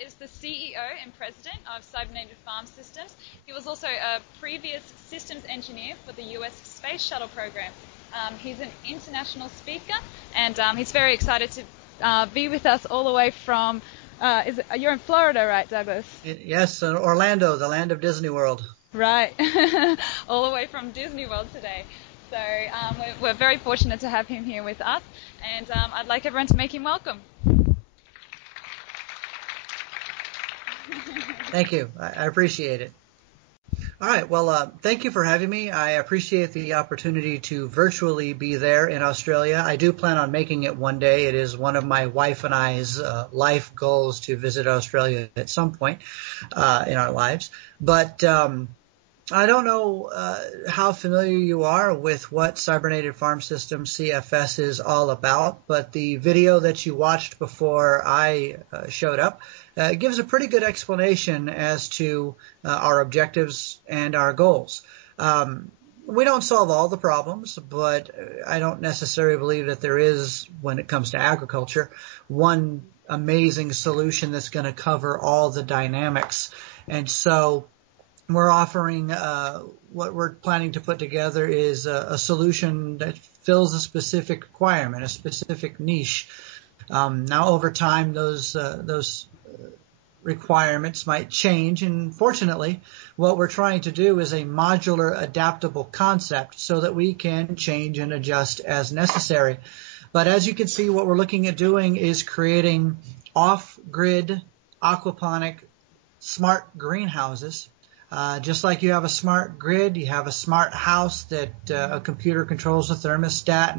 is the CEO and President of Cybernated Farm Systems. He was also a previous systems engineer for the US Space Shuttle program. He's an international speaker, and he's very excited to be with us all the way from, you're in Florida, right, Douglas? Yes, Orlando, the land of Disney World. Right, all the way from Disney World today. So we're very fortunate to have him here with us, and I'd like everyone to make him welcome. Thank you. I appreciate it. All right. Well, thank you for having me. I appreciate the opportunity to virtually be there in Australia. I do plan on making it one day. It is one of my wife and I's life goals to visit Australia at some point in our lives. But I don't know how familiar you are with what Cybernated Farm Systems CFS is all about, but the video that you watched before I showed up gives a pretty good explanation as to our objectives and our goals. We don't solve all the problems, but I don't necessarily believe that there is, when it comes to agriculture, one amazing solution that's going to cover all the dynamics. And so we're offering what we're planning to put together is a solution that fills a specific requirement, a specific niche. Now, over time, those requirements might change, and fortunately, what we're trying to do is a modular, adaptable concept so that we can change and adjust as necessary. But as you can see, what we're looking at doing is creating off-grid aquaponic smart greenhouses. Just like you have a smart grid, you have a smart house that a computer controls the thermostat,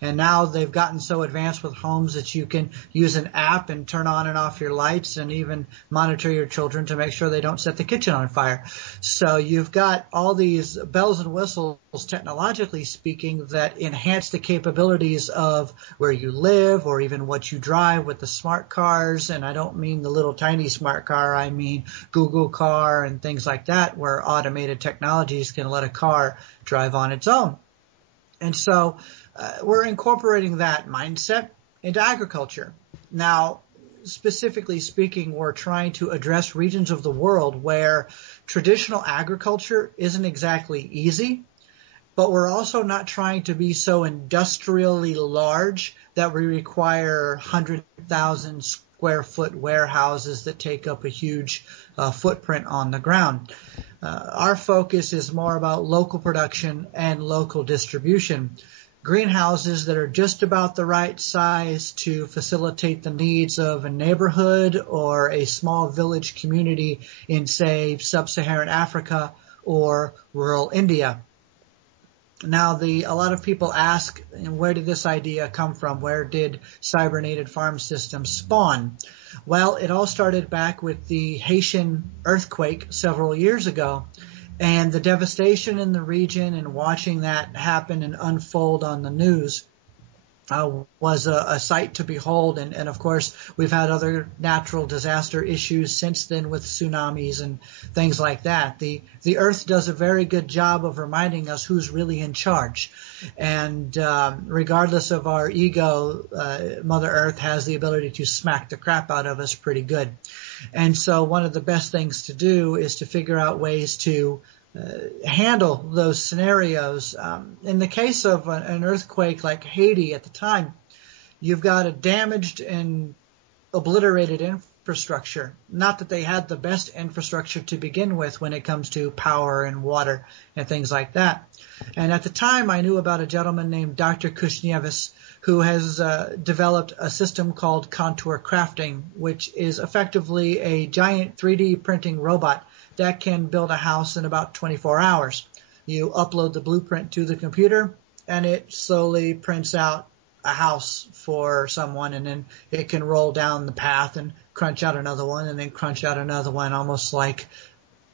and now they've gotten so advanced with homes that you can use an app and turn on and off your lights and even monitor your children to make sure they don't set the kitchen on fire. So you've got all these bells and whistles, technologically speaking, that enhance the capabilities of where you live or even what you drive with the smart cars. And I don't mean the little tiny smart car, I mean Google Car and things like that, where automated technologies can let a car drive on its own. And so we're incorporating that mindset into agriculture. Now, specifically speaking, we're trying to address regions of the world where traditional agriculture isn't exactly easy, but we're also not trying to be so industrially large that we require 100,000 square foot warehouses that take up a huge footprint on the ground. Our focus is more about local production and local distribution. Greenhouses that are just about the right size to facilitate the needs of a neighborhood or a small village community in, say, sub-Saharan Africa or rural India. Now, a lot of people ask, where did this idea come from? Where did Cybernated Farm Systems spawn? Well, it all started back with the Haitian earthquake several years ago, and the devastation in the region and watching that happen and unfold on the news was a sight to behold. And of course, we've had other natural disaster issues since then with tsunamis and things like that. The Earth does a very good job of reminding us who's really in charge. And regardless of our ego, Mother Earth has the ability to smack the crap out of us pretty good. And so one of the best things to do is to figure out ways to handle those scenarios. In the case of an earthquake like Haiti at the time, you've got a damaged and obliterated infrastructure. Not that they had the best infrastructure to begin with when it comes to power and water and things like that. And at the time, I knew about a gentleman named Dr. Kushnievis who has developed a system called contour crafting, which is effectively a giant 3D printing robot that can build a house in about 24 hours. You upload the blueprint to the computer, and it slowly prints out a house for someone, and then it can roll down the path and crunch out another one, and then crunch out another one, almost like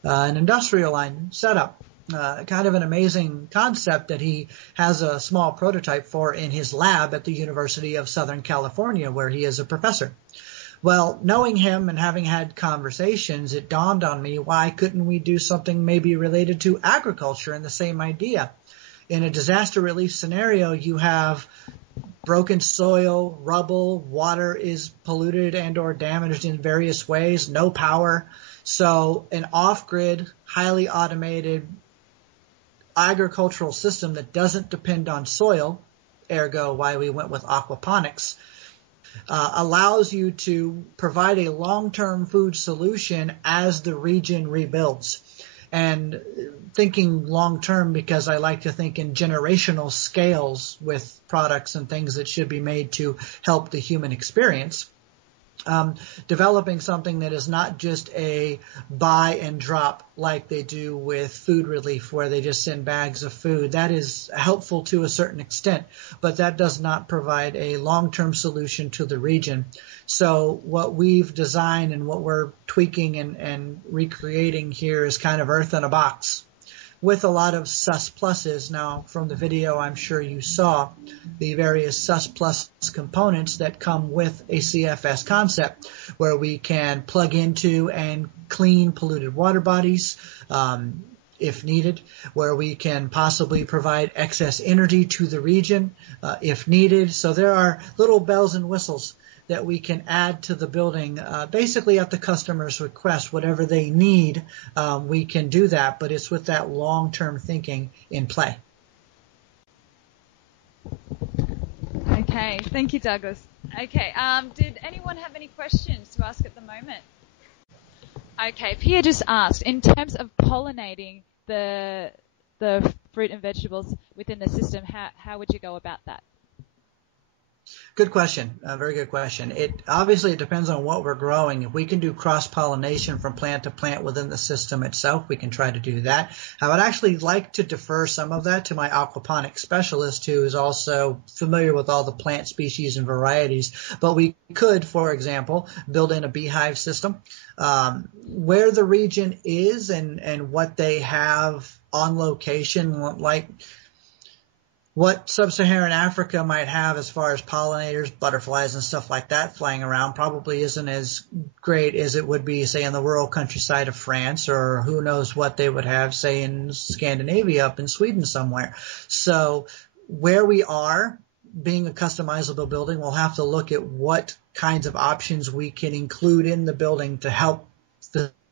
an industrial line setup. Kind of an amazing concept that he has a small prototype for in his lab at the University of Southern California, where he is a professor. Well, knowing him and having had conversations, it dawned on me, why couldn't we do something maybe related to agriculture and the same idea? In a disaster relief scenario, you have broken soil, rubble, water is polluted and or damaged in various ways, no power. So an off-grid, highly automated agricultural system that doesn't depend on soil, ergo why we went with aquaponics, allows you to provide a long-term food solution as the region rebuilds. And thinking long-term, because I like to think in generational scales with products and things that should be made to help the human experience. Developing something that is not just a buy and drop like they do with food relief, where they just send bags of food. That is helpful to a certain extent, but that does not provide a long-term solution to the region. So what we've designed and what we're tweaking and recreating here is kind of Earth in a box, with a lot of sus pluses. Now, from the video, I'm sure you saw the various sus plus components that come with a CFS concept, where we can plug into and clean polluted water bodies if needed, where we can possibly provide excess energy to the region if needed. So there are little bells and whistles that we can add to the building, basically at the customer's request. Whatever they need, we can do that, but it's with that long-term thinking in play. Okay, thank you, Douglas. Okay, did anyone have any questions to ask at the moment? Okay, Pia just asked, in terms of pollinating the fruit and vegetables within the system, how would you go about that? Good question. Very good question. Obviously it depends on what we're growing. If we can do cross-pollination from plant to plant within the system itself, we can try to do that. I would actually like to defer some of that to my aquaponics specialist, who is also familiar with all the plant species and varieties. But we could, for example, build in a beehive system. Where the region is and what they have on location, like what sub-Saharan Africa might have as far as pollinators, butterflies, and stuff like that flying around probably isn't as great as it would be, say, in the rural countryside of France, or who knows what they would have, say, in Scandinavia, up in Sweden somewhere. So where we are, being a customizable building, we'll have to look at what kinds of options we can include in the building to help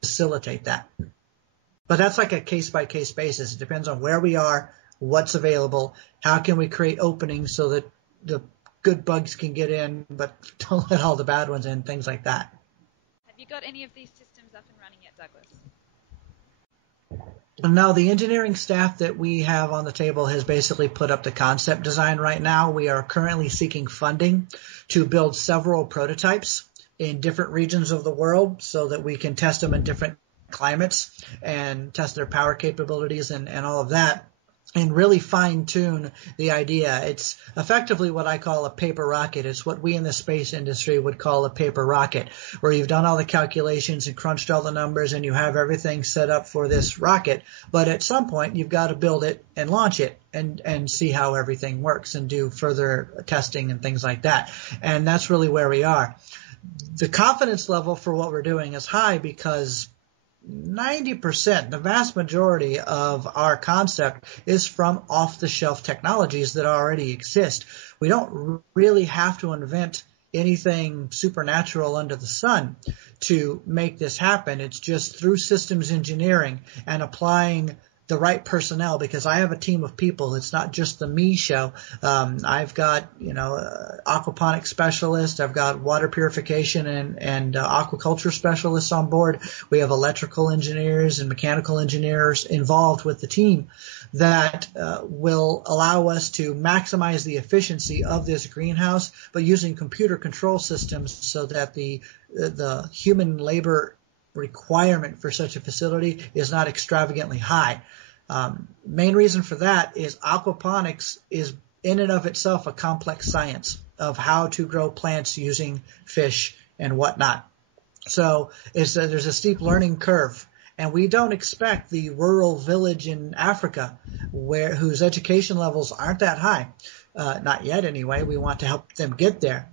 facilitate that. But that's like a case-by-case basis. It depends on where we are, what's available, how can we create openings so that the good bugs can get in, but don't let all the bad ones in, things like that. Have you got any of these systems up and running yet, Douglas? No, the engineering staff that we have on the table has basically put up the concept design right now. We are currently seeking funding to build several prototypes in different regions of the world so that we can test them in different climates and test their power capabilities and all of that, and really fine-tune the idea. It's effectively what I call a paper rocket. It's what we in the space industry would call a paper rocket, where you've done all the calculations and crunched all the numbers and you have everything set up for this rocket. But at some point, you've got to build it and launch it and see how everything works and do further testing and things like that. And that's really where we are. The confidence level for what we're doing is high because 90%, the vast majority of our concept is from off-the-shelf technologies that already exist. We don't really have to invent anything supernatural under the sun to make this happen. It's just through systems engineering and applying the right personnel, because I have a team of people. It's not just the me show. I've got, aquaponics specialists. I've got water purification and aquaculture specialists on board. We have electrical engineers and mechanical engineers involved with the team that will allow us to maximize the efficiency of this greenhouse, but using computer control systems so that the human labor requirement for such a facility is not extravagantly high. Main reason for that is aquaponics is in and of itself a complex science of how to grow plants using fish and whatnot. So there's a steep learning curve, and we don't expect the rural village in Africa whose education levels aren't that high, not yet anyway. We want to help them get there.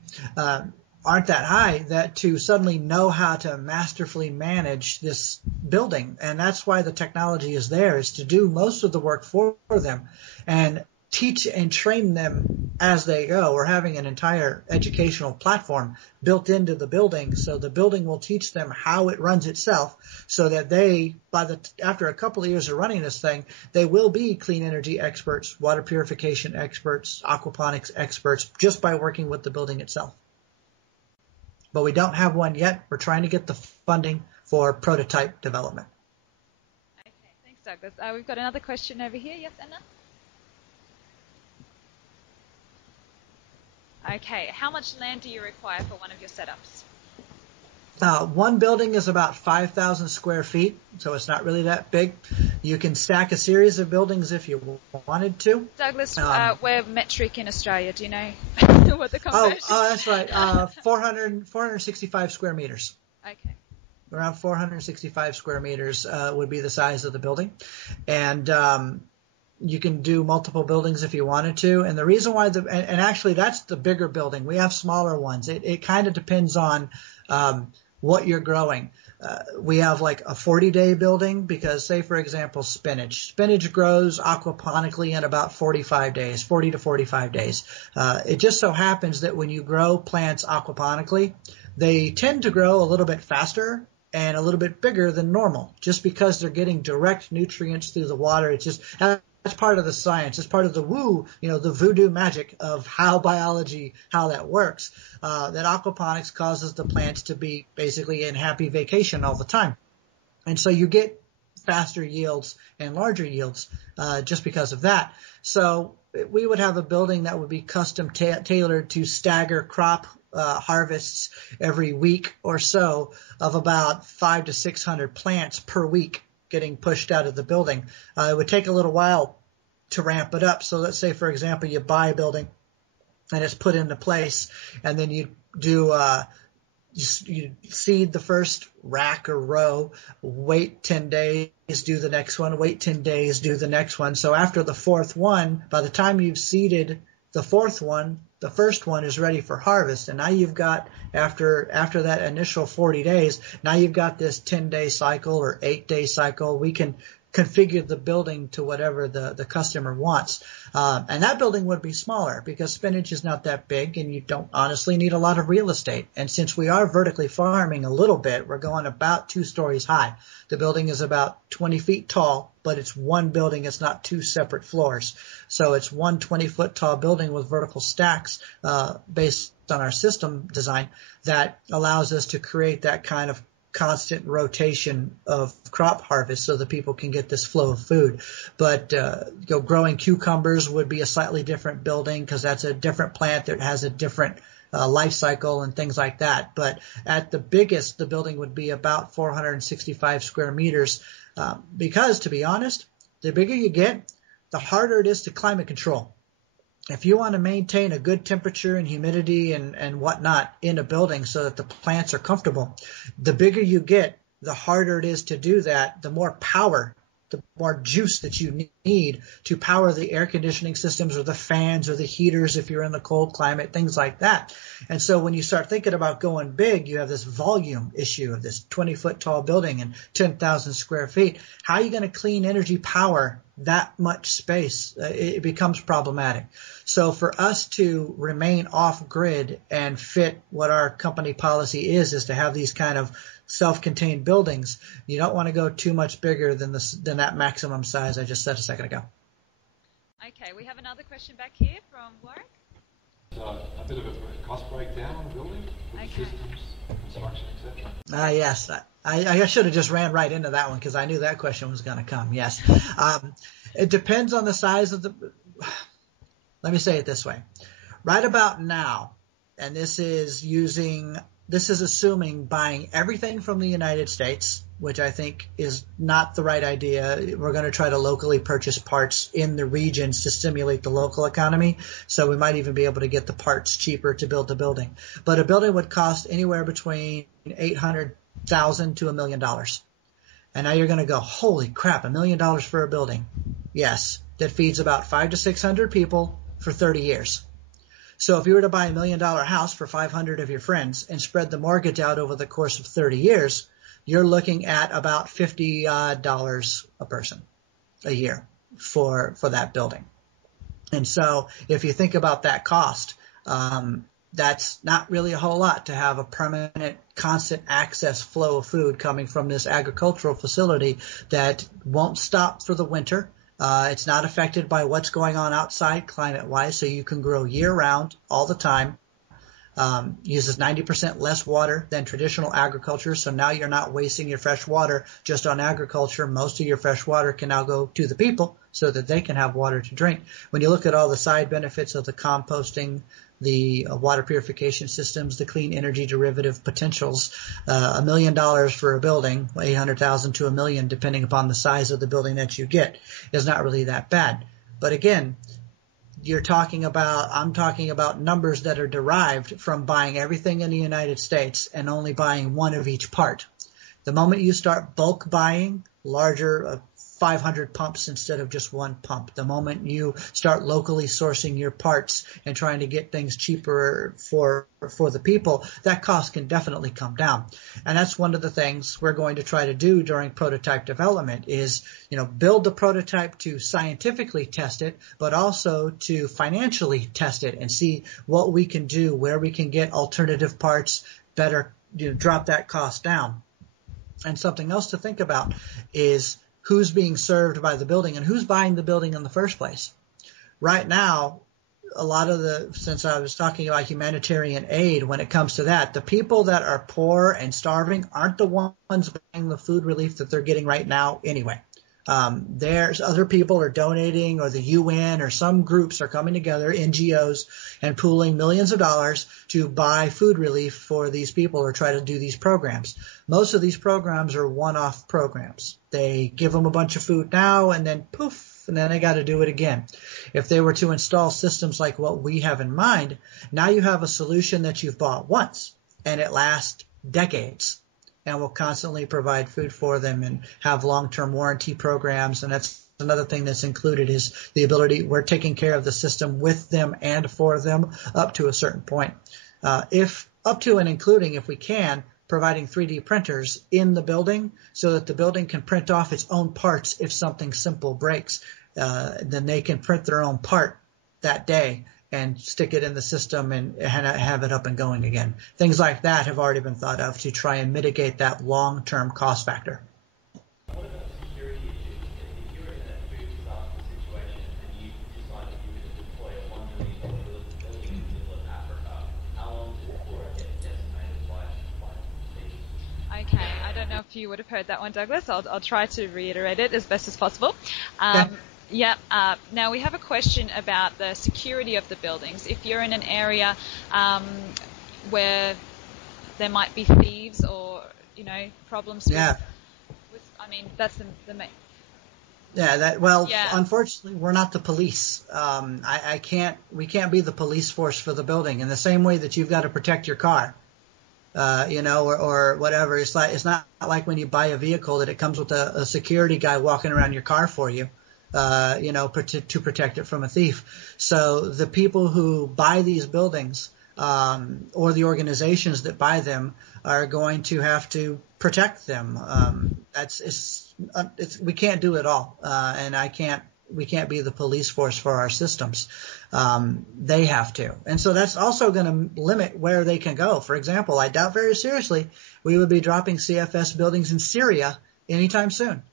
Aren't that high that to suddenly know how to masterfully manage this building. And that's why the technology is there, is to do most of the work for them and teach and train them as they go. We're having an entire educational platform built into the building, so the building will teach them how it runs itself, so that they, after a couple of years of running this thing, they will be clean energy experts, water purification experts, aquaponics experts, just by working with the building itself. But we don't have one yet. We're trying to get the funding for prototype development. Okay, thanks, Douglas. We've got another question over here. Yes, Anna? Okay, how much land do you require for one of your setups? One building is about 5,000 square feet, so it's not really that big. You can stack a series of buildings if you wanted to. Douglas, we're metric in Australia. Do you know what the conversion? Oh, that's right. 465 square meters. Okay. Around 465 square meters would be the size of the building. And you can do multiple buildings if you wanted to. And the reason why and actually that's the bigger building. We have smaller ones. It kind of depends on what you're growing. We have like a 40-day building because, say, for example, spinach. Spinach grows aquaponically in about 45 days, 40 to 45 days. It just so happens that when you grow plants aquaponically, they tend to grow a little bit faster and a little bit bigger than normal, just because they're getting direct nutrients through the water. It's just, that's part of the science. It's part of the the voodoo magic of how that works. That aquaponics causes the plants to be basically in happy vacation all the time. And so you get faster yields and larger yields just because of that. So we would have a building that would be custom tailored to stagger crop harvests every week or so of about 500 to 600 plants per week getting pushed out of the building. It would take a little while to ramp it up. So let's say, for example, you buy a building and it's put into place, and then you do you seed the first rack or row, wait 10 days, do the next one, wait 10 days, do the next one. So after the fourth one, by the time you've seeded the fourth one, the first one is ready for harvest. And now you've got, after that initial 40 days, now you've got this 10-day cycle or 8-day cycle. We can configure the building to whatever the customer wants. And that building would be smaller because spinach is not that big and you don't honestly need a lot of real estate. And since we are vertically farming a little bit, we're going about 2 stories high. The building is about 20 feet tall, but it's one building. It's not 2 separate floors. So it's one 20-foot tall building with vertical stacks based on our system design that allows us to create that kind of constant rotation of crop harvest so that people can get this flow of food. But growing cucumbers would be a slightly different building because that's a different plant that has a different life cycle and things like that. But at the biggest, the building would be about 465 square meters because, to be honest, the bigger you get, the harder it is to climate control. If you want to maintain a good temperature and humidity and whatnot in a building so that the plants are comfortable, the bigger you get, the harder it is to do that, the more power, the more juice that you need to power the air conditioning systems or the fans or the heaters if you're in the cold climate, things like that. And so when you start thinking about going big, you have this volume issue of this 20-foot tall building and 10,000 square feet. How are you going to clean energy power that much space? It becomes problematic. So for us to remain off grid and fit what our company policy is to have these kind of self-contained buildings, you don't want to go too much bigger than that maximum size I just said a second ago. Okay, we have another question back here from Warwick. A bit of a cost breakdown on the building, systems, construction, etc. Yes, I should have just ran right into that one because I knew that question was going to come. Yes, it depends on the size of the. Let me say it this way: right about now, and this is assuming buying everything from the United States, which I think is not the right idea. We're going to try to locally purchase parts in the regions to stimulate the local economy. So we might even be able to get the parts cheaper to build the building. But a building would cost anywhere between $800,000 to $1 million. And now you're going to go, holy crap, $1 million for a building. Yes, that feeds about 500 to 600 people for 30 years. So if you were to buy $1 million house for 500 of your friends and spread the mortgage out over the course of 30 years, you're looking at about $50 a person a year for that building. And so if you think about that cost, that's not really a whole lot to have a permanent, constant access flow of food coming from this agricultural facility that won't stop for the winter. It's not affected by what's going on outside climate-wise, so you can grow year-round all the time. Uses 90% less water than traditional agriculture, so now you're not wasting your fresh water just on agriculture. Most of your fresh water can now go to the people so that they can have water to drink. When you look at all the side benefits of the composting, the water purification systems, the clean energy derivative potentials, $1 million for a building, 800,000 to $1 million, depending upon the size of the building that you get, is not really that bad. But again, I'm talking about numbers that are derived from buying everything in the United States and only buying one of each part. The moment you start bulk buying larger 500 pumps instead of just one pump, the moment you start locally sourcing your parts and trying to get things cheaper for the people, that cost can definitely come down. And that's one of the things we're going to try to do during prototype development is, build the prototype to scientifically test it, but also to financially test it and see what we can do, where we can get alternative parts, better, drop that cost down. And something else to think about is who's being served by the building and who's buying the building in the first place. Right now, since I was talking about humanitarian aid, when it comes to that, the people that are poor and starving aren't the ones buying the food relief that they're getting right now anyway. There's other people are donating, or the UN or some groups are coming together, NGOs, and pooling millions of dollars to buy food relief for these people or try to do these programs. Most of these programs are one-off programs. They give them a bunch of food now and then poof, and then they got to do it again. If they were to install systems like what we have in mind, now you have a solution that you've bought once and it lasts decades. And will constantly provide food for them and have long-term warranty programs. And that's another thing that's included is the ability, we're taking care of the system with them and for them up to a certain point. If up to and including, if we can, providing 3D printers in the building so that the building can print off its own parts if something simple breaks. Then they can print their own part that day and stick it in the system and have it up and going again. Things like that have already been thought of to try and mitigate that long-term cost factor. What about security issues? If you're in a food disaster situation and you decide that you're going to deploy a $1 million building in the middle of Africa, how long is it before it gets decimated by thieves? Okay, I don't know if you would have heard that one, Douglas. I'll try to reiterate it as best as possible. Yeah. Now we have a question about the security of the buildings. If you're in an area where there might be thieves or problems with I mean, that's the main. Unfortunately, we're not the police. We can't be the police force for the building in the same way that you've got to protect your car. Or whatever. It's not like when you buy a vehicle that it comes with a security guy walking around your car for you. To protect it from a thief. So the people who buy these buildings or the organizations that buy them are going to have to protect them. We can't do it all, and we can't be the police force for our systems. They have to, and so that's also going to limit where they can go. For example, I doubt very seriously we would be dropping CFS buildings in Syria anytime soon.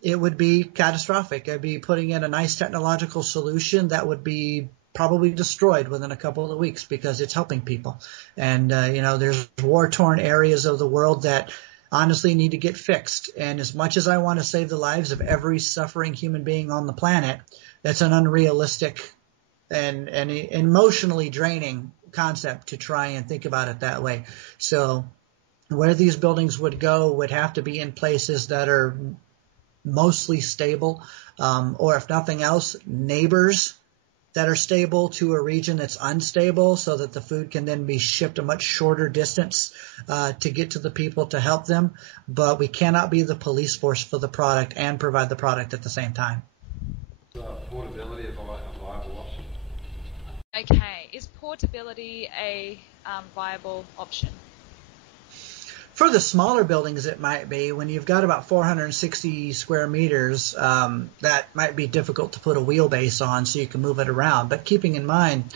It would be catastrophic. It'd be putting in a nice technological solution that would be probably destroyed within a couple of weeks because it's helping people. And, there's war-torn areas of the world that honestly need to get fixed. And as much as I want to save the lives of every suffering human being on the planet, that's an unrealistic and emotionally draining concept to try and think about it that way. So where these buildings would go would have to be in places that are mostly stable, or if nothing else, neighbors that are stable to a region that's unstable so that the food can then be shipped a much shorter distance to get to the people to help them. But we cannot be the police force for the product and provide the product at the same time. Portability a viable option? Okay, is portability a viable option? For the smaller buildings, it might be. When you've got about 460 square meters, that might be difficult to put a wheelbase on so you can move it around. But keeping in mind,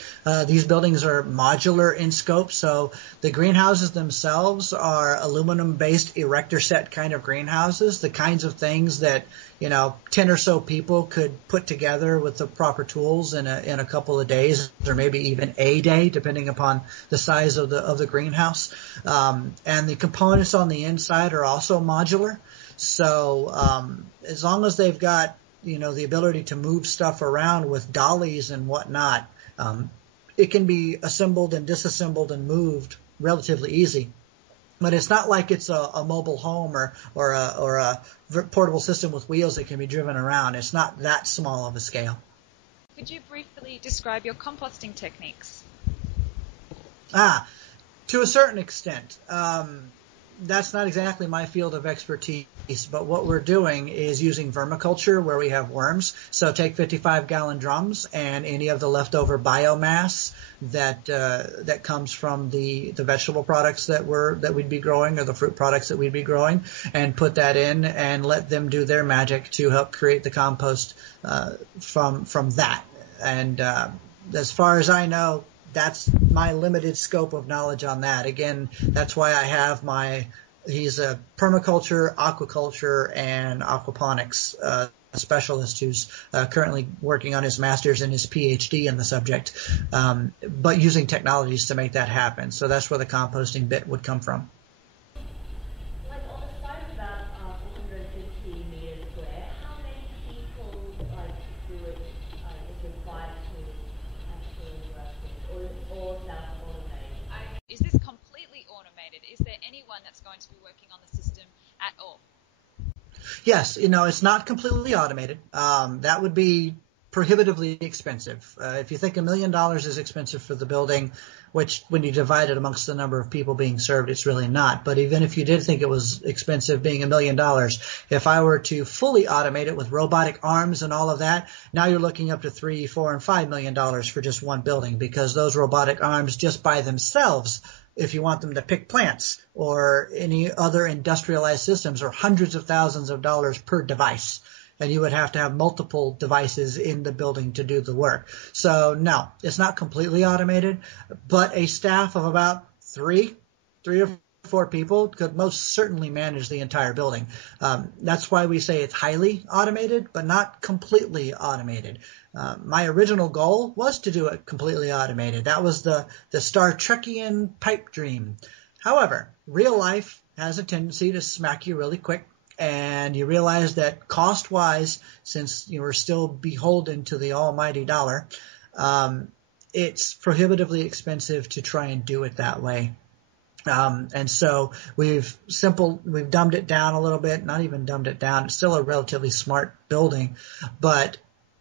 these buildings are modular in scope, so the greenhouses themselves are aluminum-based erector set kind of greenhouses, the kinds of things that 10 or so people could put together with the proper tools in a couple of days, or maybe even a day, depending upon the size of the greenhouse. And the components on the inside are also modular. So as long as they've got the ability to move stuff around with dollies and whatnot, it can be assembled and disassembled and moved relatively easy. But it's not like it's a mobile home or a portable system with wheels that can be driven around. It's not that small of a scale. Could you briefly describe your composting techniques? To a certain extent. That's not exactly my field of expertise, but what we're doing is using vermiculture where we have worms. So take 55-gallon drums and any of the leftover biomass that comes from the vegetable products that we'd be growing, or the fruit products that we'd be growing, and put that in and let them do their magic to help create the compost from that. And as far as I know, that's my limited scope of knowledge on that. Again, that's why I have he's a permaculture, aquaculture, and aquaponics specialist who's currently working on his master's and his PhD in the subject, but using technologies to make that happen. So that's where the composting bit would come from. Like on the site of about 450 meters square, how many people do it is required to actually work with, or is it all self-automated? Is this completely automated? Is there anyone that's going to be working on the system at all? Yes, it's not completely automated. That would be prohibitively expensive. If you think $1 million is expensive for the building, which when you divide it amongst the number of people being served, it's really not. But even if you did think it was expensive being $1 million, if I were to fully automate it with robotic arms and all of that, now you're looking up to $3, $4, and $5 million for just one building, because those robotic arms just by themselves, if you want them to pick plants or any other industrialized systems, are hundreds of thousands of dollars per device. And you would have to have multiple devices in the building to do the work. So no, it's not completely automated, but a staff of about three or four people could most certainly manage the entire building. That's why we say it's highly automated, but not completely automated. My original goal was to do it completely automated. That was the Star Trekian pipe dream. However, real life has a tendency to smack you really quick. And you realize that cost-wise, since you were still beholden to the almighty dollar, it's prohibitively expensive to try and do it that way. And so we've dumbed it down a little bit, not even dumbed it down. It's still a relatively smart building, but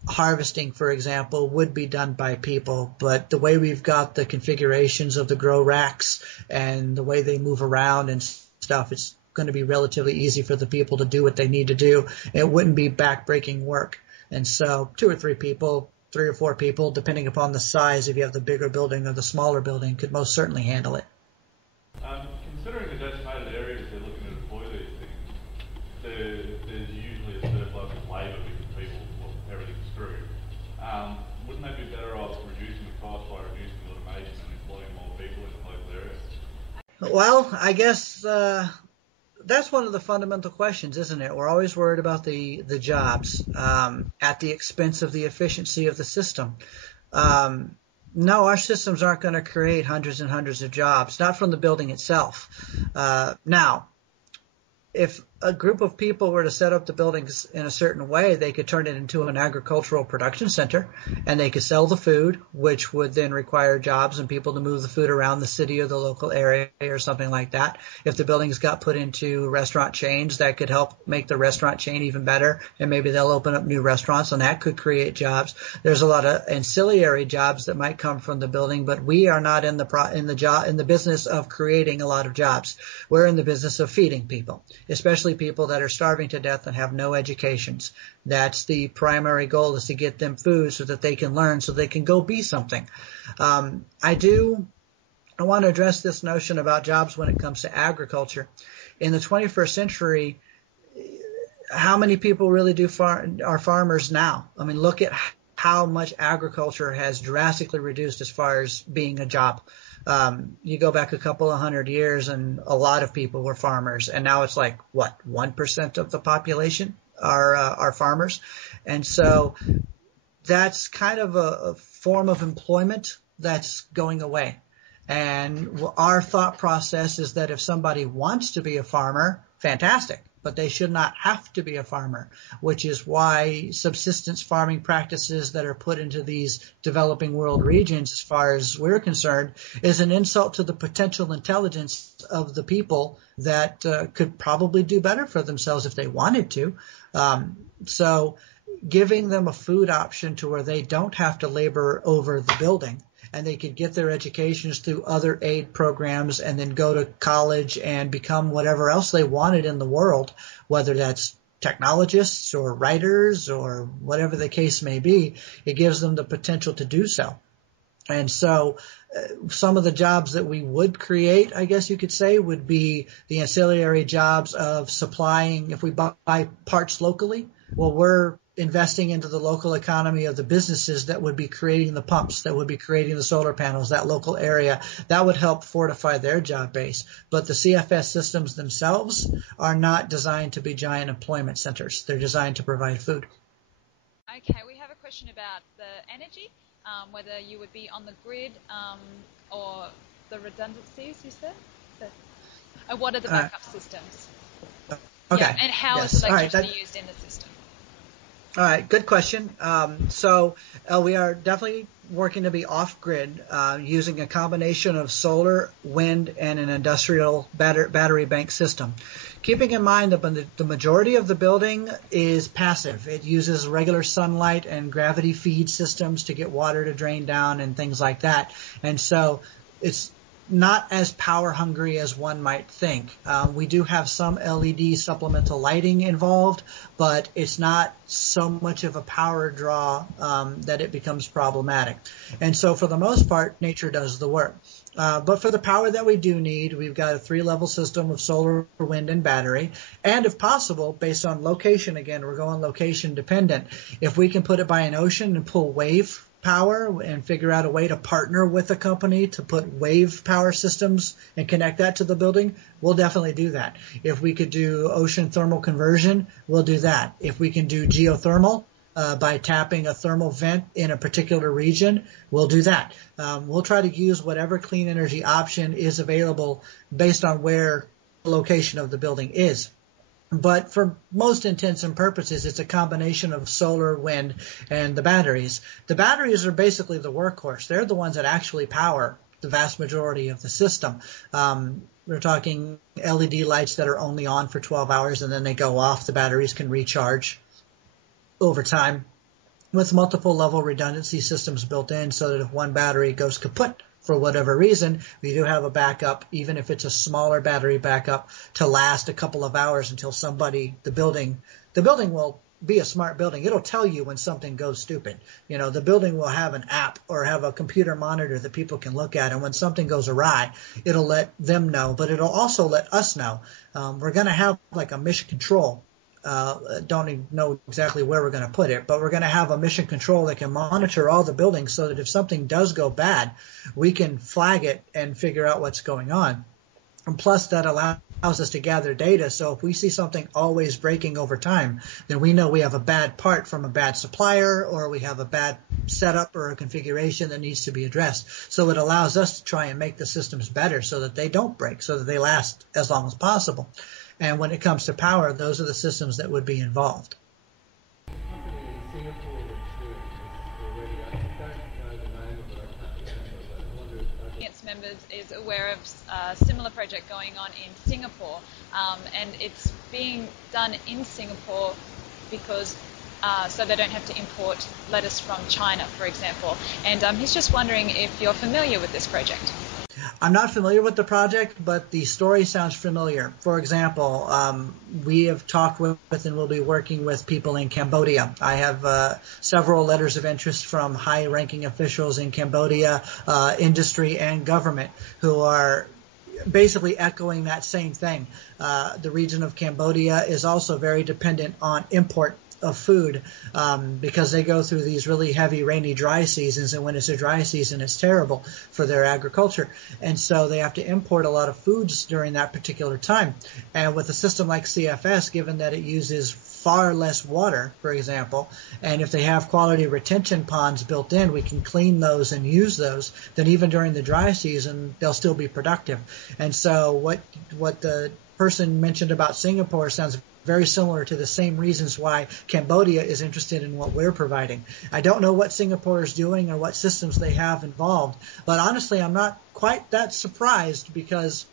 harvesting, for example, would be done by people. But the way we've got the configurations of the grow racks and the way they move around and stuff, it's going to be relatively easy for the people to do what they need to do. It wouldn't be back-breaking work. And so 2 or 3 people, 3 or 4 people, depending upon the size, if you have the bigger building or the smaller building, could most certainly handle it. Considering the designated areas they're looking to deploy these things, there's usually a surplus of labour because people, everything's screwed. Wouldn't they be better off reducing the cost by reducing automation and employing more people in the local area? Well, I guess that's one of the fundamental questions, isn't it? We're always worried about the jobs at the expense of the efficiency of the system. No, our systems aren't going to create hundreds and hundreds of jobs, not from the building itself. Now, if a group of people were to set up the buildings in a certain way, they could turn it into an agricultural production center, and they could sell the food, which would then require jobs and people to move the food around the city or the local area or something like that. If the buildings got put into restaurant chains, that could help make the restaurant chain even better, and maybe they'll open up new restaurants, and that could create jobs. There's a lot of ancillary jobs that might come from the building, but we are not in the business of creating a lot of jobs. We're in the business of feeding people, especially people that are starving to death and have no educations. That's the primary goal, is to get them food so that they can learn, so they can go be something. I do I want to address this notion about jobs when it comes to agriculture. In the 21st century, how many people really are farmers now? I mean, look at how much agriculture has drastically reduced as far as being a job. You go back a couple of 100 years and a lot of people were farmers, and now it's like, what, 1% of the population are farmers. And so that's kind of a form of employment that's going away. And our thought process is that if somebody wants to be a farmer, fantastic, but they should not have to be a farmer, which is why subsistence farming practices that are put into these developing world regions, as far as we're concerned, is an insult to the potential intelligence of the people that could probably do better for themselves if they wanted to. So giving them a food option to where they don't have to labor over the building, and they could get their educations through other aid programs and then go to college and become whatever else they wanted in the world, whether that's technologists or writers or whatever the case may be. It gives them the potential to do so. And so some of the jobs that we would create, I guess you could say, would be the ancillary jobs of supplying. If we buy parts locally, well, we're investing into the local economy of the businesses that would be creating the pumps, that would be creating the solar panels, that local area. That would help fortify their job base. But the CFS systems themselves are not designed to be giant employment centers. They're designed to provide food. Okay, we have a question about the energy, whether you would be on the grid or the redundancies, you said? What are the backup systems? Okay. Yeah, and how is electricity used in the system? All right, good question. So we are definitely working to be off-grid using a combination of solar, wind, and an industrial battery bank system. Keeping in mind that the majority of the building is passive. It uses regular sunlight and gravity feed systems to get water to drain down and things like that. And so it's not as power hungry as one might think. We do have some LED supplemental lighting involved, but it's not so much of a power draw that it becomes problematic. And so for the most part, nature does the work. But for the power that we do need, we've got a 3-level system of solar, wind, and battery. And if possible, based on location, again, we're going location dependent. If we can put it by an ocean and pull wave power and figure out a way to partner with a company to put wave power systems and connect that to the building, we'll definitely do that. If we could do ocean thermal conversion, we'll do that. If we can do geothermal by tapping a thermal vent in a particular region, we'll do that. We'll try to use whatever clean energy option is available based on where the location of the building is. But for most intents and purposes, it's a combination of solar, wind, and the batteries. The batteries are basically the workhorse. They're the ones that actually power the vast majority of the system. We're talking LED lights that are only on for 12 hours and then they go off. The batteries can recharge over time with multiple level redundancy systems built in so that if one battery goes kaput for whatever reason, we do have a backup, even if it's a smaller battery backup, to last a couple of hours until the building will be a smart building. It'll tell you when something goes stupid. You know, the building will have an app or have a computer monitor that people can look at, and when something goes awry, it'll let them know, but it'll also let us know. We're going to have like a mission control. Don't even know exactly where we're going to put it, but we're going to have a mission control that can monitor all the buildings so that if something does go bad, we can flag it and figure out what's going on. And plus, that allows us to gather data. So if we see something always breaking over time, then we know we have a bad part from a bad supplier, or we have a bad setup or a configuration that needs to be addressed. So it allows us to try and make the systems better so that they don't break, so that they last as long as possible. And when it comes to power, those are the systems that would be involved. Members is aware of a similar project going on in Singapore, and it's being done in Singapore because so they don't have to import lettuce from China, for example. And he's just wondering if you're familiar with this project. I'm not familiar with the project, but the story sounds familiar. For example, we have talked with and will be working with people in Cambodia. I have several letters of interest from high-ranking officials in Cambodia, industry and government, who are basically echoing that same thing. The region of Cambodia is also very dependent on import of food because they go through these really heavy rainy dry seasons, and when it's a dry season it's terrible for their agriculture, and so they have to import a lot of foods during that particular time. And with a system like CFS, given that it uses far less water, for example, and if they have quality retention ponds built in, we can clean those and use those, then even during the dry season they'll still be productive. And so what the person mentioned about Singapore sounds very similar to the same reasons why Cambodia is interested in what we're providing. I don't know what Singapore is doing or what systems they have involved, but honestly, I'm not quite that surprised because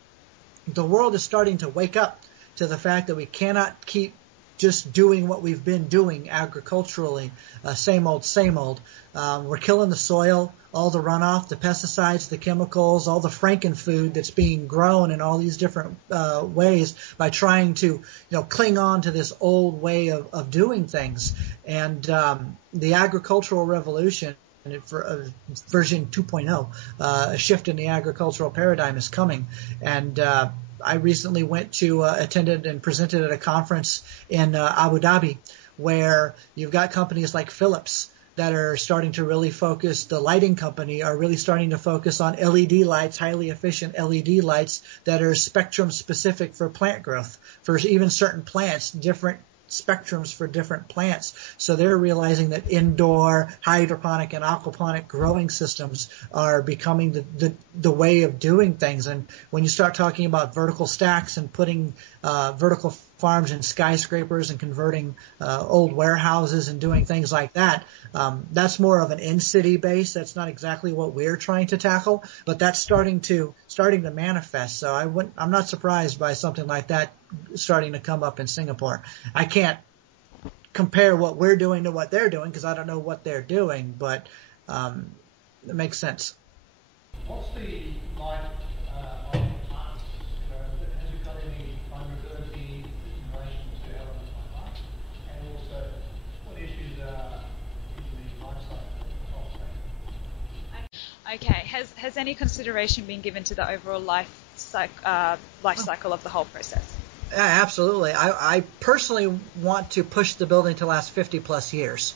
the world is starting to wake up to the fact that we cannot keep just doing what we've been doing agriculturally, same old, same old. We're killing the soil, all the runoff, the pesticides, the chemicals, all the frankenfood that's being grown in all these different ways by trying to, cling on to this old way of doing things. And the agricultural revolution, version 2.0, a shift in the agricultural paradigm is coming. And I recently went to attended and presented at a conference in Abu Dhabi where you've got companies like Philips that are starting to really focus, the lighting company are really starting to focus on LED lights, highly efficient LED lights that are spectrum specific for plant growth, for even certain plants, different spectrums for different plants. So they're realizing that indoor hydroponic and aquaponic growing systems are becoming the way of doing things. And when you start talking about vertical stacks and putting vertical farms and skyscrapers and converting old warehouses and doing things like that, that's more of an in-city base. That's not exactly what we're trying to tackle, but that's starting to manifest. So I'm not surprised by something like that starting to come up in Singapore. I can't compare what we're doing to what they're doing because I don't know what they're doing, but it makes sense. What's the life of the plants? Has it got any vulnerability in relation to elements like life? And also, what issues are in the life cycle of the Okay. Has any consideration been given to the overall life cycle of the whole process? Yeah, absolutely. I personally want to push the building to last 50 plus years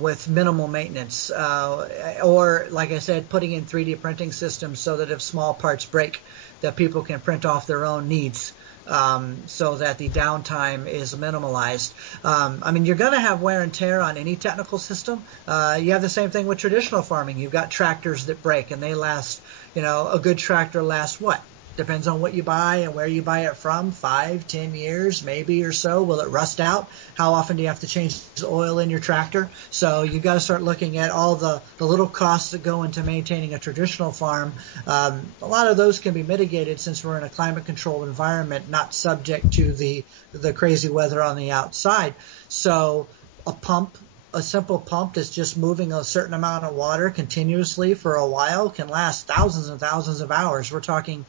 with minimal maintenance, or like I said, putting in 3D printing systems so that if small parts break, that people can print off their own needs. So that the downtime is minimalized. You're going to have wear and tear on any technical system. You have the same thing with traditional farming. You've got tractors that break, and they last, a good tractor lasts what? Depends on what you buy and where you buy it from, 5, 10 years maybe or so. Will it rust out? How often do you have to change the oil in your tractor? So you've got to start looking at all the little costs that go into maintaining a traditional farm. A lot of those can be mitigated since we're in a climate-controlled environment, not subject to the crazy weather on the outside. So a simple pump that's just moving a certain amount of water continuously for a while can last thousands and thousands of hours. We're talking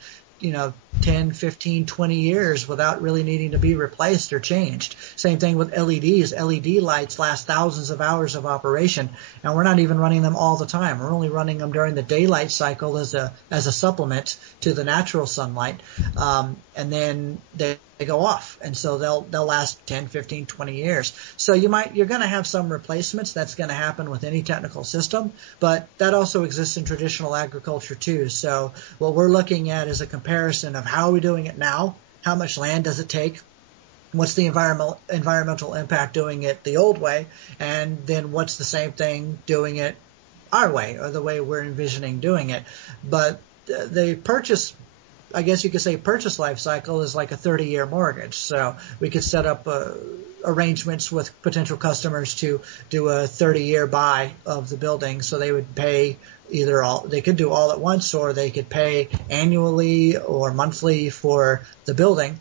10, 15, 20 years without really needing to be replaced or changed. Same thing with LEDs. LED lights last thousands of hours of operation, and we're not even running them all the time. We're only running them during the daylight cycle as a supplement to the natural sunlight, and then they go off, and so they'll last 10, 15, 20 years. So you're going to have some replacements. That's going to happen with any technical system, but that also exists in traditional agriculture too. So what we're looking at is a comparison of how are we doing it now, how much land does it take, what's the environmental impact doing it the old way, and then what's the same thing doing it our way or the way we're envisioning doing it. But the purchase, I guess you could say, purchase life cycle is like a 30-year mortgage. So we could set up arrangements with potential customers to do a 30-year buy of the building. So they would pay they could do all at once, or they could pay annually or monthly for the building.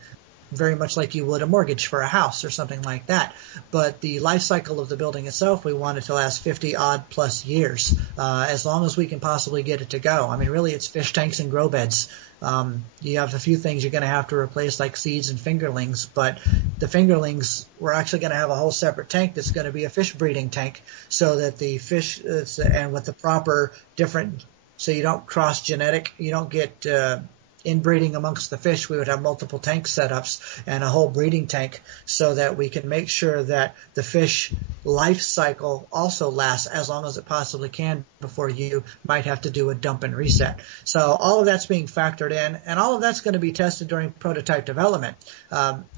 very much like you would a mortgage for a house or something like that. But the life cycle of the building itself, we want it to last 50 odd plus years, as long as we can possibly get it to go. I mean, really, it's fish tanks and grow beds. You have a few things you're going to have to replace, like seeds and fingerlings, but the fingerlings, we're actually going to have a whole separate tank that's going to be a fish breeding tank, so that the fish, and with the proper different, so you don't cross genetic, you don't get inbreeding amongst the fish. We would have multiple tank setups and a whole breeding tank, so that we can make sure that the fish life cycle also lasts as long as it possibly can before you might have to do a dump and reset. So all of that's being factored in, and all of that's going to be tested during prototype development.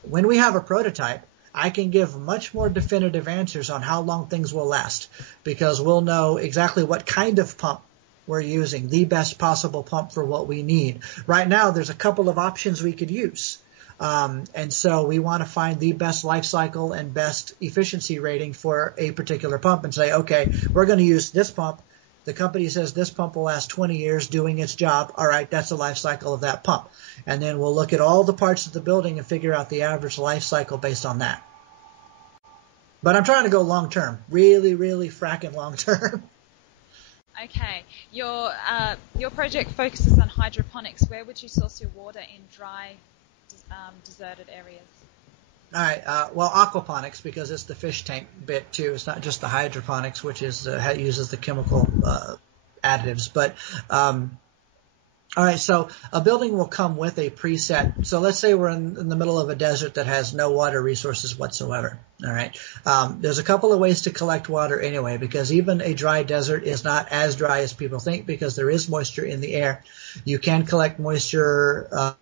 When we have a prototype, I can give much more definitive answers on how long things will last, because we'll know exactly what kind of pump we're using, the best possible pump for what we need. Right now, there's a couple of options we could use. And so we want to find the best life cycle and best efficiency rating for a particular pump and say, okay, we're going to use this pump. The company says this pump will last 20 years doing its job. All right, that's the life cycle of that pump. And then we'll look at all the parts of the building and figure out the average life cycle based on that. But I'm trying to go long term, really, really fracking long term. Okay, your project focuses on hydroponics. Where would you source your water in dry, deserted areas? All right, well, aquaponics, because it's the fish tank bit too. It's not just the hydroponics, which is uses the chemical additives. But all right, so a building will come with a preset. So let's say we're in the middle of a desert that has no water resources whatsoever. All right, there's a couple of ways to collect water anyway, because even a dry desert is not as dry as people think, because there is moisture in the air. You can collect moisture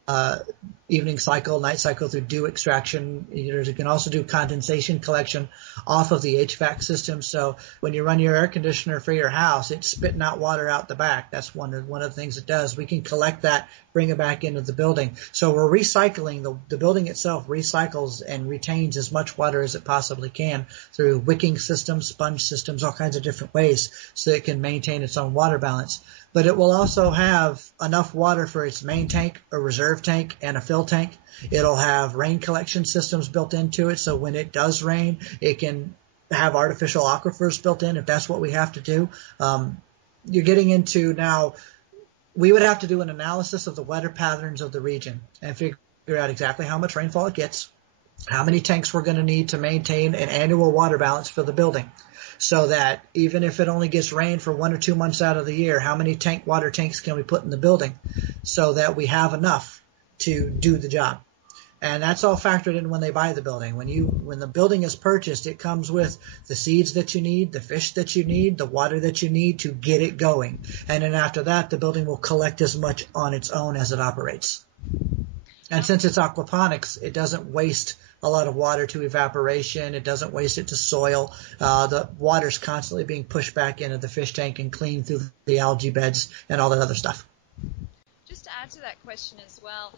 evening cycle, night cycle through dew extraction. You can also do condensation collection off of the HVAC system. So when you run your air conditioner for your house, it's spitting out water out the back. That's one of the things it does. We can collect that, bring it back into the building. So we're recycling. The building itself recycles and retains as much water as it possibly can through wicking systems, sponge systems, all kinds of different ways, so it can maintain its own water balance. But it will also have enough water for its main tank, a reserve tank, and a fill tank. It'll have rain collection systems built into it, so when it does rain, it can have artificial aquifers built in if that's what we have to do. You're getting into now, we would have to do an analysis of the weather patterns of the region and figure out exactly how much rainfall it gets, how many tanks we're going to need to maintain an annual water balance for the building, so that even if it only gets rain for 1 or 2 months out of the year, how many water tanks can we put in the building so that we have enough to do the job. And that's all factored in when they buy the building. When the building is purchased, it comes with the seeds that you need, the fish that you need, the water that you need to get it going. And then after that, the building will collect as much on its own as it operates. And since it's aquaponics, it doesn't waste a lot of water to evaporation. It doesn't waste it to soil. The water's constantly being pushed back into the fish tank and cleaned through the algae beds and all that other stuff. Just to add to that question as well,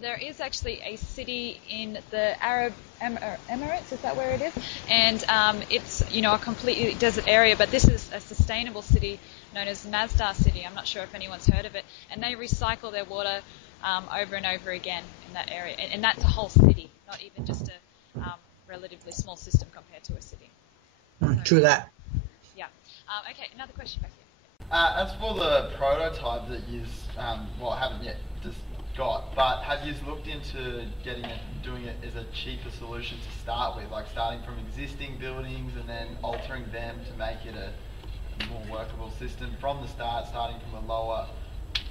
there is actually a city in the Arab Emirates, is that where it is? And it's, a completely desert area, but this is a sustainable city known as Masdar City. I'm not sure if anyone's heard of it. And they recycle their water over and over again in that area. And that's a whole city, not even just a relatively small system compared to a city. True that. Yeah. Okay, another question back here. As for the prototype that you haven't yet just got, but have you looked into doing it as a cheaper solution to start with, like starting from existing buildings and then altering them to make it a more workable system from the start, starting from a lower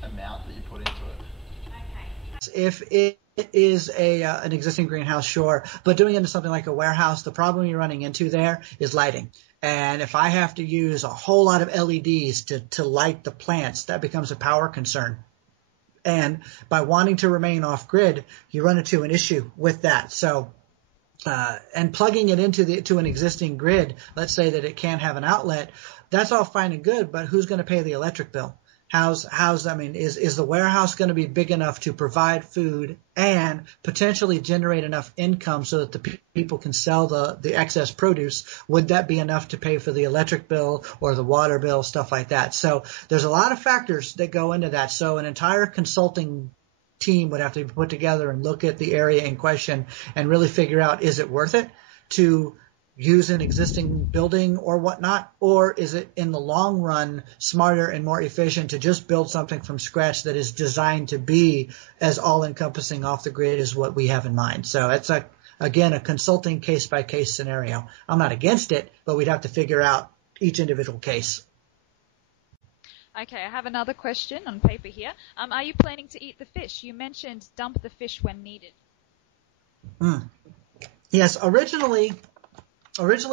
amount that you put into it? If it is an existing greenhouse, sure, but doing it into something like a warehouse, the problem you're running into there is lighting. And if I have to use a whole lot of LEDs to light the plants, that becomes a power concern. And by wanting to remain off grid, you run into an issue with that. So, and plugging it into an existing grid, let's say that it can't have an outlet, that's all fine and good, but who's going to pay the electric bill? Is the warehouse going to be big enough to provide food and potentially generate enough income so that the people can sell the excess produce? Would that be enough to pay for the electric bill or the water bill, stuff like that? So there's a lot of factors that go into that. So an entire consulting team would have to be put together and look at the area in question and really figure out, is it worth it to use an existing building or whatnot, or is it in the long run smarter and more efficient to just build something from scratch that is designed to be as all-encompassing off the grid as what we have in mind. So it's again, a consulting case-by-case scenario. I'm not against it, but we'd have to figure out each individual case. Okay, I have another question on paper here. Are you planning to eat the fish? You mentioned dump the fish when needed. Yes, originally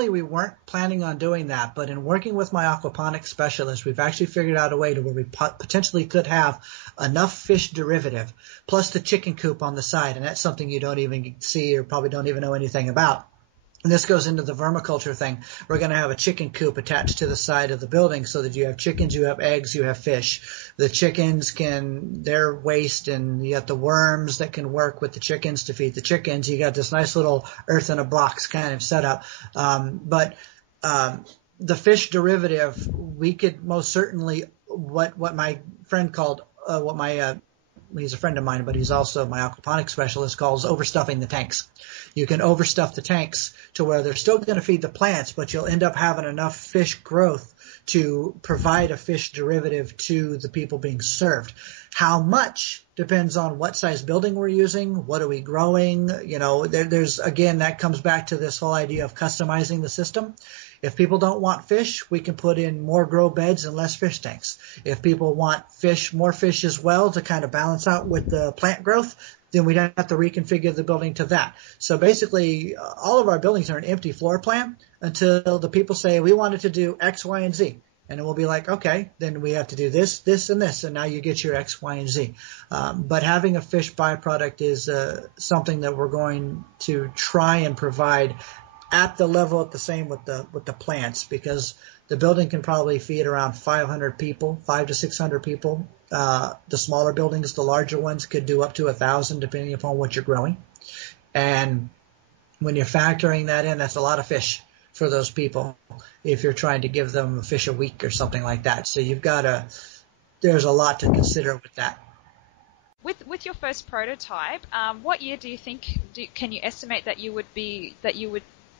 we weren't planning on doing that, but in working with my aquaponics specialist, we've actually figured out a way to where we potentially could have enough fish derivative plus the chicken coop on the side, and that's something you don't even see or probably don't even know anything about. And this goes into the vermiculture thing. We're going to have a chicken coop attached to the side of the building so that you have chickens, you have eggs, you have fish. The chickens their waste, and you got the worms that can work with the chickens to feed the chickens. You got this nice little earth in a box kind of setup. But the fish derivative, we could most certainly, what my friend called, he's a friend of mine, but he's also my aquaponics specialist, calls overstuffing the tanks. You can overstuff the tanks to where they're still going to feed the plants, but you'll end up having enough fish growth to provide a fish derivative to the people being served. How much depends on what size building we're using, what are we growing. You know, there's again, that comes back to this whole idea of customizing the system. If people don't want fish, we can put in more grow beds and less fish tanks. If people want more fish as well to kind of balance out with the plant growth, then we'd have to reconfigure the building to that. So basically, all of our buildings are an empty floor plan until the people say, we wanted to do X, Y, and Z. And then we'll be like, okay, then we have to do this, this, and this, and now you get your X, Y, and Z. But having a fish byproduct is something that we're going to try and provide at the level at the same with the plants, because the building can probably feed around 500 people, 500 to 600 people. The smaller buildings, the larger ones, could do up to 1,000 depending upon what you're growing. And when you're factoring that in, that's a lot of fish for those people if you're trying to give them a fish a week or something like that. So there's a lot to consider with that. With your first prototype, what year do you think, can you estimate that you would be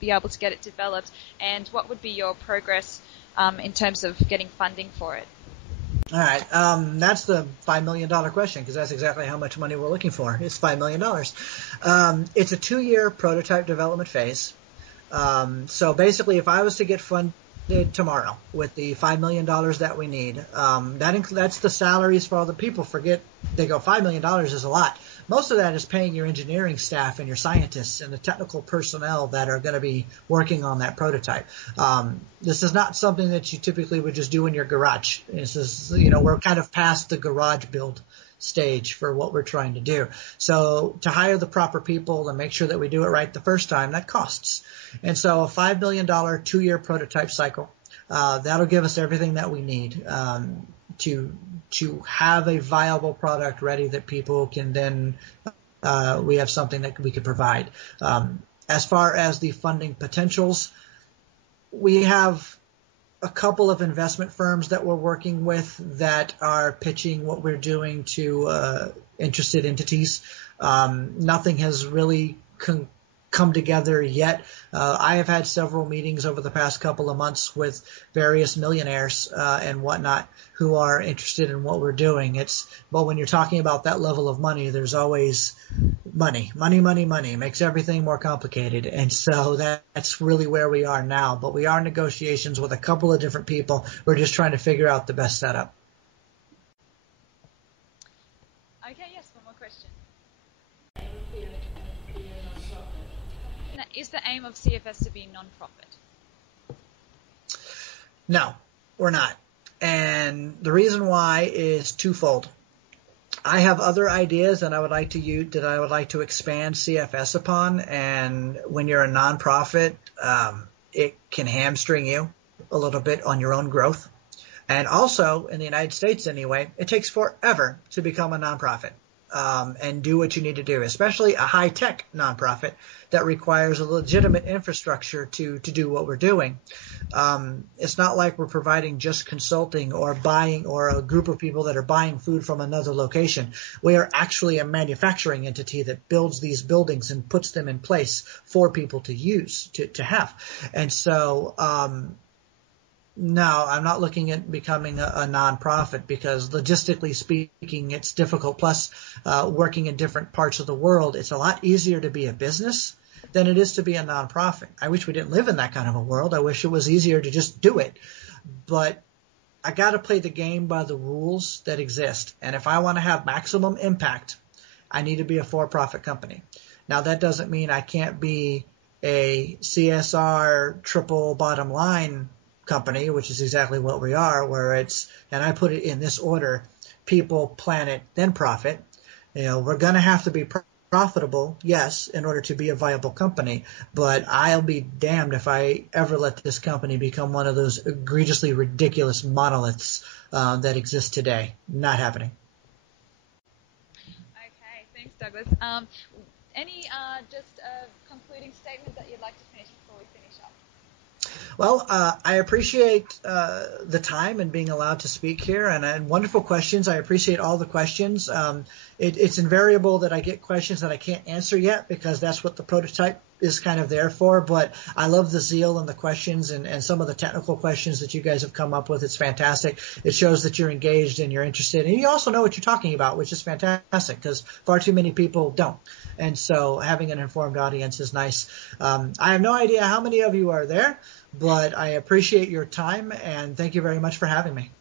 able to get it developed, and what would be your progress in terms of getting funding for it? All right. That's the $5 million question, because that's exactly how much money we're looking for. It's $5 million. It's a 2-year prototype development phase. So basically, if I was to get funded tomorrow with the $5 million that we need, that's the salaries for all the people. They go, $5 million is a lot. Most of that is paying your engineering staff and your scientists and the technical personnel that are going to be working on that prototype. This is not something that you typically would just do in your garage. This is, we're kind of past the garage build stage for what we're trying to do. So to hire the proper people and make sure that we do it right the first time, that costs. And so a $5 million 2-year prototype cycle, that'll give us everything that we need to have a viable product ready that people can then we have something that we could provide. As far as the funding potentials, we have a couple of investment firms that we're working with that are pitching what we're doing to interested entities. Nothing has really come together yet. I have had several meetings over the past couple of months with various millionaires and whatnot who are interested in what we're doing. But when you're talking about that level of money, there's always money. It makes everything more complicated. And so that's really where we are now. But we are in negotiations with a couple of different people. We're just trying to figure out the best setup. Okay, yes, one more question. Is the aim of CFS to be non-profit? No, we're not. And the reason why is twofold. I have other ideas that I would like to expand CFS upon, and when you're a nonprofit, it can hamstring you a little bit on your own growth. And also, in the United States anyway, it takes forever to become a nonprofit. and do what you need to do, especially a high-tech nonprofit that requires a legitimate infrastructure to do what we're doing. It's not like we're providing just consulting or buying, or a group of people that are buying food from another location. We are actually a manufacturing entity that builds these buildings and puts them in place for people to use, to have. And so, no, I'm not looking at becoming a nonprofit, because logistically speaking, it's difficult. Plus, working in different parts of the world, it's a lot easier to be a business than it is to be a nonprofit. I wish we didn't live in that kind of a world. I wish it was easier to just do it. But I got to play the game by the rules that exist. And if I want to have maximum impact, I need to be a for-profit company. Now, that doesn't mean I can't be a CSR triple bottom line company, which is exactly what we are, where it's, and I put it in this order: people, planet, then profit. We're going to have to be profitable, yes, in order to be a viable company, but I'll be damned if I ever let this company become one of those egregiously ridiculous monoliths that exist today. Not happening. Okay, thanks, Douglas. Any just concluding statement that you'd like to finish before we finish up? Well, I appreciate the time and being allowed to speak here, and wonderful questions. I appreciate all the questions. It's invariable that I get questions that I can't answer yet, because that's what the prototype is kind of there for. But I love the zeal and the questions and some of the technical questions that you guys have come up with. It's fantastic. It shows that you're engaged and you're interested, and you also know what you're talking about, which is fantastic, because far too many people don't. And so having an informed audience is nice. I have no idea how many of you are there, but I appreciate your time, and thank you very much for having me.